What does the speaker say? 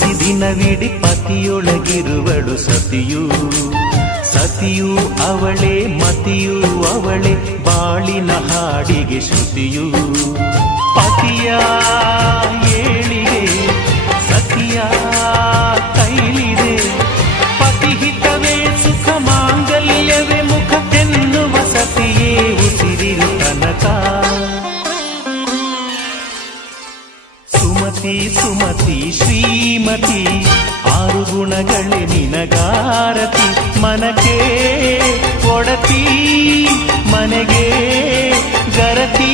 ದಿನವಿಡಿ ಪತಿಯೊಳಗಿರುವಳು ಸತಿಯು. ಸತಿಯು ಅವಳೆ ಮತಿಯು ಅವಳೆ ಬಾಳಿನ ಹಾಡಿಗೆ ಶ್ರುತಿಯು. ಪತಿಯ ಏಳಿಗೆ ಸತಿಯ ಕೈಲಿದೆ. ಪತಿಹಿತವೇ ಸುಖ ಮಾಂಗಲ್ಯವೇ ಮುಖಕ್ಕೆನ್ನುವ ಸತಿಯೇ ಉಸಿರಿರು ತನಕ. ಸುಮತಿ ಸುಮತಿ ಶ್ರೀಮತಿ ಆರು ಗುಣಗಳೇ ನಿನಗಾರತಿ. ಮನಕ್ಕೆ ಒಡತಿ ಮನೆಗೆ ಗರತಿ.